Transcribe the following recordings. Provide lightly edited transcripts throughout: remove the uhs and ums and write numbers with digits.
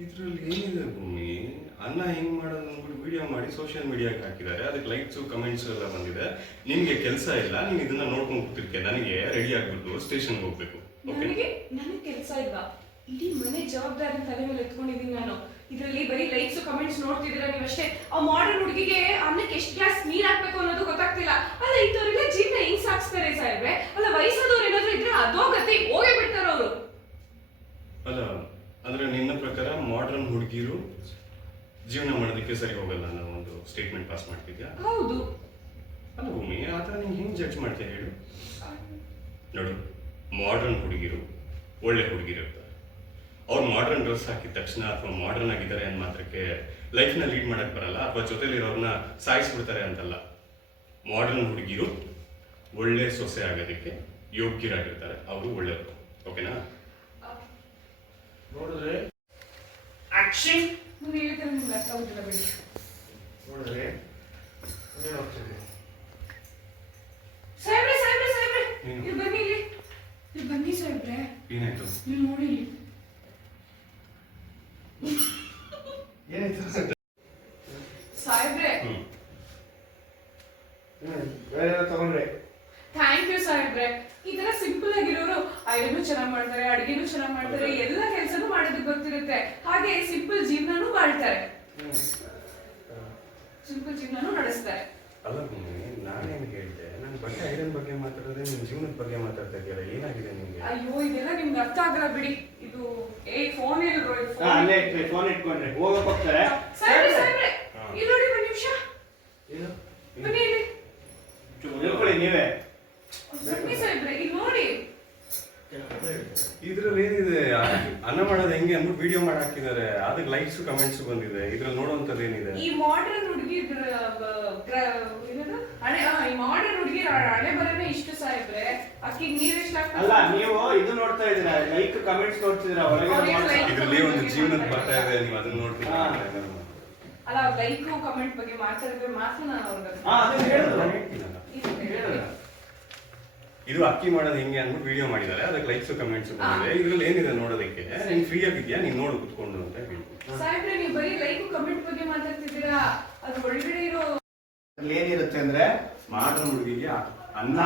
ಇದ್ರಲ್ಲಿ ಏನಿದೆ ಭೂಮಿ? ಅನ್ನ ಹೆಂಗ್ ಮಾಡೋದು ಅಂದ್ಬಿಟ್ಟು ವಿಡಿಯೋ ಮಾಡಿ ಸೋಷಿಯಲ್ ಮೀಡಿಯಾಗೆ ಹಾಕಿದ್ದಾರೆ. ಅದಕ್ಕೆ ಲೈಕ್ಸು ಕಮೆಂಟ್ಸು ಎಲ್ಲ ಬಂದಿದೆ. ನಿನ್ಗೆ ಕೆಲಸ ಇಲ್ಲ, ನೀನು ಇದನ್ನ ನೋಡ್ಕೊಂಡು ಕೂತಿರ್ತೀಯ. ನನಗೆ ರೆಡಿ ಆಗ್ಬಿಟ್ಟು ಸ್ಟೇಷನ್ಗೆ ಹೋಗ್ಬೇಕು. ನನಗೆ ಕೆಲಸ ಇಲ್ವಾ? ಇಡೀ ಮನೆ ಜವಾಬ್ದಾರಿ ತಲೆ ಮೇಲೆ ಎತ್ಕೊಂಡಿದ್ದೀನಿ ನಾನು. ಇದರಲ್ಲಿ ಬರೀ ಲೈಕ್ಸ್ ಕಮೆಂಟ್ಸ್ ನೋಡ್ತಿದ್ದೀರಾ ನೀವಷ್ಟೇ. ಆ ಮಾಡರ್ನ್ ಹುಡುಗಿಗೆ ಅನ್ನಕ್ಕೆ ಎಷ್ಟು ಗ್ಲಾಸ್ ನೀರ್ ಹಾಕ್ಬೇಕು ಅನ್ನೋದು ಗೊತ್ತಾಗ್ತಿಲ್ಲ. ಅಲ್ಲ ಇಂಥವ್ರೆಲ್ಲ ಜೀವನ ಹೆಂಗ್ ಸಾಗಿಸ್ತಾರೆ ಸಾಹೇಬ್ರೆ? ಅಲ್ಲ ವಯಸ್ಸಾದವ್ರು ಏನಾದ್ರು ಇದ್ರೆ ಅದೋ ಗತಿ ಹೋಗೇ ಬಿಡ್ತಾರ ಅವರು. ಅಲ್ಲ ಅಂದ್ರೆ ನಿನ್ನ ಪ್ರಕಾರ ಮಾಡರ್ನ್ ಹುಡುಗಿರು ಜೀವನ ಮಾಡೋದಕ್ಕೆ ಸರಿ ಹೋಗಲ್ಲ ಅನ್ನೋ ಒಂದು ಸ್ಟೇಟ್ಮೆಂಟ್ ಪಾಸ್ ಮಾಡ್ತಿದ್ಯಾ? ಹೌದು. ಅಲ್ಲ ಭೂಮಿ, ಆ ಥರ ನೀನು ಹೆಂಗೆ ಜಡ್ಜ್ ಮಾಡ್ತೀಯ ಹೇಳು? ನೋಡು, ಮಾಡರ್ನ್ ಹುಡುಗಿರು ಒಳ್ಳೆ ಹುಡುಗಿರು ಇರ್ತಾರೆ. ಅವ್ರು ಮಾಡರ್ನ್ ಡ್ರೆಸ್ ಹಾಕಿದ ತಕ್ಷಣ ಅಥವಾ ಮಾಡರ್ನ್ ಆಗಿದ್ದಾರೆ ಅಂದ ಮಾತ್ರಕ್ಕೆ ಲೈಫ್ನ ಲೀಡ್ ಮಾಡಕ್ ಬರಲ್ಲ ಅಥವಾ ಜೊತೆಲಿರೋರ್ನ ಸಾಯಿಸ್ಬಿಡ್ತಾರೆ ಅಂತಲ್ಲ. ಮಾಡರ್ನ್ ಹುಡುಗಿರು ಒಳ್ಳೆ ಸೊಸೆ ಆಗೋದಕ್ಕೆ ಯೋಗ್ಯರಾಗಿರ್ತಾರೆ. ಅವರು ಒಳ್ಳೆಯವರು. ಓಕೆನಾ? ನೋಡಿದ್ರೆ ಆಕ್ಷನ್ ನೀವು ಹೇಳಿದ್ರೆ ನಿಮ್ಗೆ ಅರ್ಥ ಆಗುದಿಲ್ಲ ಬಿಡಿ. ನೋಡಿದ್ರೆ ಏನಾಗ್ತಿದೆ? ಸಾಹೇಬ್ರೆ ಸಾಹೇಬ್ರೆ ಸಾಹೇಬ್ರೆ ಏನು? ಇಲ್ಲಿ ಬನ್ನಿ, ಇಲ್ಲಿ ಬನ್ನಿ ಸಾಹೇಬ್ರೆ. ಏನಾಯ್ತು? ನೀವು ನೋಡಿ ಇಲ್ಲಿ. ಏನಾಯ್ತು ಸಾಹೇಬ್ರೆ ಬೇರೆ ತಗೊಂಡ್ರೆ? ಥ್ಯಾಂಕ್ ಯು ಸಾಹೇಬ್ರೆ. ಈ ತರ ಸಿಂಪಲ್ ಆಗಿರೋರು ಐರನ್ನು ಚೆನ್ನಾಗಿ ಮಾಡ್ತಾರೆ, ಅಡಿಗೆನೂ ಚೆನ್ನಾಗಿ ಮಾಡ್ತಾರೆ, ಎಲ್ಲ ಕೆಲಸನೂ ಮಾಡೋದಕ್ಕೆ ಗೊತ್ತಿರುತ್ತೆ. ಹಾಗೆ ಸಿಂಪಲ್ ಜೀವನನೂ ಬಾಳ್ತಾರೆ, ಸಿಂಪಲ್ ಜೀವನನೂ ನಡೆಸ್ತಾರೆ. ಅಲ್ಲ ಭೂಮಿ, ನಾನೇನು ಹೇಳಿದೆ? ನಾನು ಬಟ್ಟೆ ಐರನ್ ಬಗ್ಗೆ ಮಾತಾಡೋದೇ, ನಿನ್ನ ಜೀವನದ ಬಗ್ಗೆ ಮಾತಾಡ್ತಾ ಇದೆಯಲ್ಲ, ಏನಾಗಿದೆ ನಿಮಗೆ? ಅಯ್ಯೋ ಇದೆಲ್ಲ ನಿಮ್ಗೆ ಅರ್ಥ ಆಗಲ್ಲ ಬಿಡಿ. ಇದು ಫೋನ್ ಇಲ್ರೋ, ಅಲ್ಲೇ ಇಟ್ರೆ ಫೋನ್ ಇಟ್ಕೊಂಡ್ರೆ ಹೋಗಕ್ ಹೋಗ್ತಾರೆ. ಸಾಹೇಬ್ರೆ ಸಾಹೇಬ್ರೆ ಇಲ್ಲಿ ನೋಡಿ, ಒಂದು ನಿಮಿಷ ಏನು ಬನ್ನಿ ಇಲ್ಲಿ. ಹೇಳ್ಕೊಳ್ಳಿ ನೀವೇ. ಬನ್ನಿ ಸಾಹೇಬ್ರೆ ಇಲ್ಲಿ ನೋಡಿ. ಇದ್ರಲ್ಲಿ ಏನಿದೆ? ಅನ್ನ ಮಾಡೋದು ಹೆಂಗೆ ಅಂದ್ಬಿಟ್ಟು ವಿಡಿಯೋ ಮಾಡಿ ಹಾಕಿದ್ದಾರೆ. ಅದಕ್ಕೆ ಲೈಕ್ಸ್ ಕಮೆಂಟ್ಸ್ ಬಂದಿದೆ. ಇದ್ರಲ್ಲಿ ನೋಡುವಂಥದ್ದು ಏನಿದೆ? ಈ ಮಾಡರ್ನ್ ಹುಡುಗಿ ಈ ಮಾಡರ್ನ್ ಹುಡುಗಿ ಹಣೆ ಬರನೇ ಇಷ್ಟು ಸಾಹೇಬ್ರೆ. ಅಕ್ಕಿಗೆ ನೀರೆಷ್ಟು ಅಲ್ಲ, ನೀವು ಇದು ನೋಡ್ತಾ ಇದ್ದೀರಾ, ಲೈಕ್ ಕಮೆಂಟ್ಸ್ ನೋಡ್ತಿದ್ದೀರಾ, ಒಳಗೆ ಇದ್ರಲ್ಲಿ ಒಂದು ಜೀವನದ ಬರ್ತಾ ಇದೆ, ನೀವು ಅದನ್ನ ನೋಡ್ತೀರಾ? ಅಲ್ಲ, ಲೈಕ್ ಕಮೆಂಟ್ ಬಗ್ಗೆ ಮಾತಾಡಿದ್ರೆ ಮಾತ್ರ ನಾನು ಇದು ಅಕ್ಕಿ ಮಾಡೋದು ಹೆಂಗೆ ಅಂದ್ಬಿಟ್ಟು ವಿಡಿಯೋ ಮಾಡಿದ್ದಾರೆ. ಅದಕ್ಕೆ ಲೈಕ್ಸ್ ಕಮೆಂಟ್ಸ್ ಬಂದಿದೆ. ಇದ್ರಲ್ಲಿ ಏನಿದೆ ನೋಡೋದಕ್ಕೆ? ನೀನ್ ಫ್ರೀ ಆಗಿದ್ಯಾ, ನೀನ್ ನೋಡು ಕುತ್ಕೊಂಡು ಅಂತ ಹೇಳಿ. ಸಾಹೇಬ್ರೆ ನೀವು ಬರೀ ಲೈಕ್ ಕಮೆಂಟ್ ಬಗ್ಗೆ ಮಾತಾಡ್ತಿದ್ದೀರಾ. ಅದು ಒಳಗಡೆ ಇರೋ ಏನಿರುತ್ತೆ ಅಂದ್ರೆ ಮಾಡರ್ನ್ ಹುಡುಗಿಗೆ ಅನ್ನ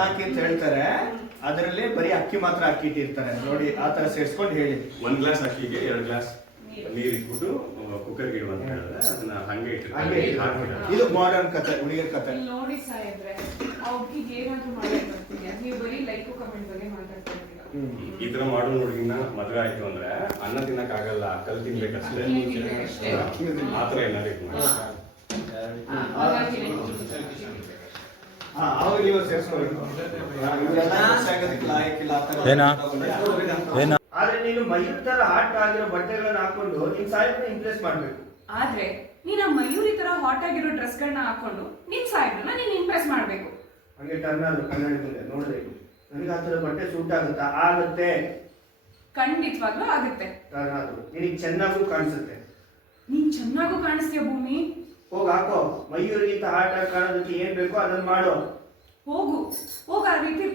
ಹಾಕಿ ಅಂತ ಹೇಳ್ತಾರೆ. ಅದರಲ್ಲಿ ಬರೀ ಅಕ್ಕಿ ಮಾತ್ರ ಹಾಕಿಟ್ಟಿರ್ತಾರೆ ನೋಡಿ. ಆ ತರ ಸೇರ್ಸ್ಕೊಂಡು ಹೇಳಿ. 1 ಗ್ಲಾಸ್ ಅಕ್ಕಿಗೆ 2 ಗ್ಲಾಸ್ ನೀರ್ ಇಟ್ಬಿಟ್ಟು ಕುಕ್ಕರ್ಗೆ ಇಡುವ ಅಂತ ಹೇಳಿದ್ರೆ ಅದನ್ನ ಹಂಗೆ ಇಟ್ಟಿರ್ತಾರೆ. ಇದು ಮಾಡರ್ನ್ ಕತೆ, ಹುಡುಗಿಯರ ಕತೆ. ಇಲ್ಲಿ ನೋಡಿ ಸಾಹೇಬ್ರೆ, ಆ ಹುಡುಗಿಗೆ ಏನಾದ್ರು ಮಾಡಕ್ ಬರ್ತೀನಿ. ನೀವು ಬರೀ ಲೈಕ್ ಕಮೆಂಟ್ ಬಗ್ಗೆ ಮಾತಾಡ್ತಾ ಇದ್ದೀರಾ. ಈ ತರ ಮಾಡೋ ಹುಡುಗಿನ ಮದುವೆ ಆಯ್ತು ಅಂದ್ರೆ ಅನ್ನ ತಿನ್ನಕ್ ಆಗಲ್ಲ, ಕಲ್ ತಿನ್ಬೇಕಷ್ಟೇ. ಆತರ ಏನಾದ್ರು ಅವಾಗ ನೀವು ಸೇರ್ಸ್ಕೊಳ್ಬೇಕು. ಆದ್ರೆ ನೀನು ಮಯೂರ್ ತರ ಹಾಟ್ ಆಗಿರೋ ಬಟ್ಟೆಗಳನ್ನ ಹಾಕೊಂಡು ನಿನ್ ಸಾಹೇಬ್ನ ಇಂಪ್ರೆಸ್ ಮಾಡ್ಬೇಕು. ಆದ್ರೆ ನೀನ್ ಆ ಮಯೂರಿ ತರ ಹಾಟ್ ಆಗಿರೋ ಡ್ರೆಸ್ ಗಳನ್ನ ಹಾಕೊಂಡು ನಿನ್ ಸಾಹೇಬ್ರನ್ನ ನೀನ್ ಇಂಪ್ರೆಸ್ ಮಾಡ್ಬೇಕು. ಹಂಗೆ ಟರ್ನ್ ಆದ್ರು ಕನ್ನಡಿ ಮುಂದೆ ನೋಡ್ರಿ, ನನಗೆ ಆ ತರ ಬಟ್ಟೆ ಸೂಟ್ ಆಗುತ್ತಾ? ಆಗುತ್ತೆ, ಖಂಡಿತವಾಗ್ಲೂ ಆಗುತ್ತೆ. ಟರ್ನ್ ಆದ್ರು ನಿನಗೆ ಚೆನ್ನಾಗೂ ಕಾಣಿಸುತ್ತೆ. ನೀನ್ ಚೆನ್ನಾಗೂ ಕಾಣಿಸ್ತೀಯ ಭೂಮಿ. ಹೋಗ್ ಹಾಕೋ. ಮಯೂರಿಗಿಂತ ಹಾಟ್ ಆಗಿ ಕಾಣೋದಕ್ಕೆ ಏನ್ ಬೇಕೋ ಅದನ್ನ ಮಾಡು. ಹೋಗು ಆ ರೀತಿ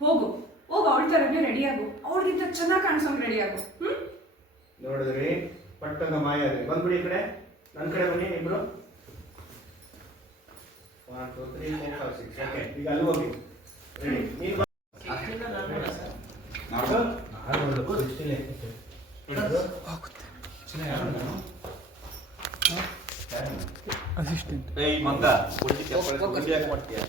ಹೋಗು ಅವಳ ತರನೇ ರೆಡಿ ಆಗು. ಅವಳಿಗಿಂತ ಚೆನ್ನಾಗಿ ಕಾಣಿಸೋಂಗ್ ರೆಡಿ ಆಗು. ನೋಡಿದ್ರಿ, ಪಟ್ಟಂಗ ಮಾಯ ಇದೆ. ಬಂದ್ಬಿಡಿ ಈ ಕಡೆ, ನನ್ನ ಕಡೆ ಬನ್ನಿ ಇಬ್ರು. 1 2 3 4 5 6. ಓಕೆ, ಈಗ ಅಲ್ಲಿ ಹೋಗಿ ರೆಡಿ. ನೀನು ಅಸಿಸ್ಟೆಂಟ್ ಮಂಗ ಮಾಡ್ತೀಯ